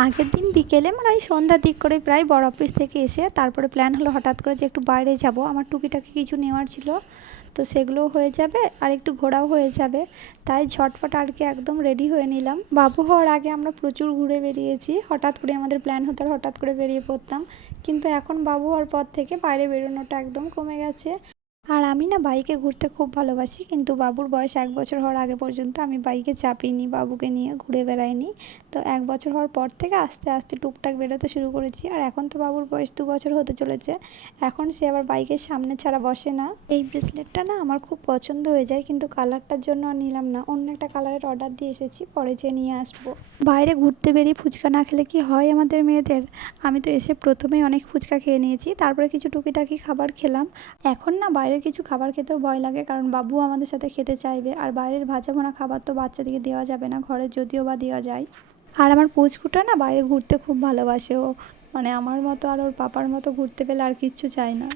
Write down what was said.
আগের দিন বিকেলে মানে ওই সন্ধ্যার দিক করে প্রায় বড় অফিস থেকে এসে তারপরে প্ল্যান হলো হঠাৎ করে যে একটু বাইরে যাব, আমার টুকিটাকি কিছু নেওয়ার ছিল, তো সেগুলোও হয়ে যাবে আর একটু ঘোরাও হয়ে যাবে। তাই ঝটপট আর কি একদম রেডি হয়ে নিলাম। বাবু হওয়ার আগে আমরা প্রচুর ঘুরে বেরিয়েছি, হঠাৎ করে আমাদের প্ল্যান হতো আর হঠাৎ করে বেরিয়ে পড়তাম। কিন্তু এখন বাবু হওয়ার পর থেকে বাইরে বেরোনোটা একদম কমে গেছে। আর আমি না বাইকে ঘুরতে খুব ভালোবাসি, কিন্তু বাবুর বয়স 1 বছর হওয়ার আগে পর্যন্ত আমি বাইকে চাপিনি, বাবুকে নিয়ে ঘুরে বেড়াইনি। তো 1 বছর হওয়ার পর থেকে আস্তে আস্তে টুকটাক বেরোতে শুরু করেছি। আর এখন তো বাবুর বয়স 2 বছর হতে চলেছে, এখন সে আবার বাইকের সামনে ছাড়া বসে না। এই ব্রেসলেটটা না আমার খুব পছন্দ হয়ে যায়, কিন্তু কালারটার জন্য আর নিলাম না, অন্য একটা কালারের অর্ডার দিয়ে এসেছি, পরে যেয়ে নিয়ে আসবো। বাইরে ঘুরতে বেরিয়ে ফুচকা না খেলে কি হয় আমাদের মেয়েদের। আমি তো এসে প্রথমেই অনেক ফুচকা খেয়ে নিয়েছি, তারপরে কিছু টুকিটাকি খাবার খেলাম। এখন না বাইরের কিছু খাবার খেতেও ভয় লাগে, কারণ বাবু আমাদের সাথে খেতে চাইবে, আর বাইরের ভাজা ভোনা খাবার তো বাচ্চাদেরকে দেওয়া যাবে না, ঘরে যদিও বা দেওয়া যায়। আর আমার পুচকুটা না বাইরে ঘুরতে খুব ভালোবাসে, ও মানে আমার মতো আর ওর পাপার মতো ঘুরতে পেলে আর কিচ্ছু চায় না।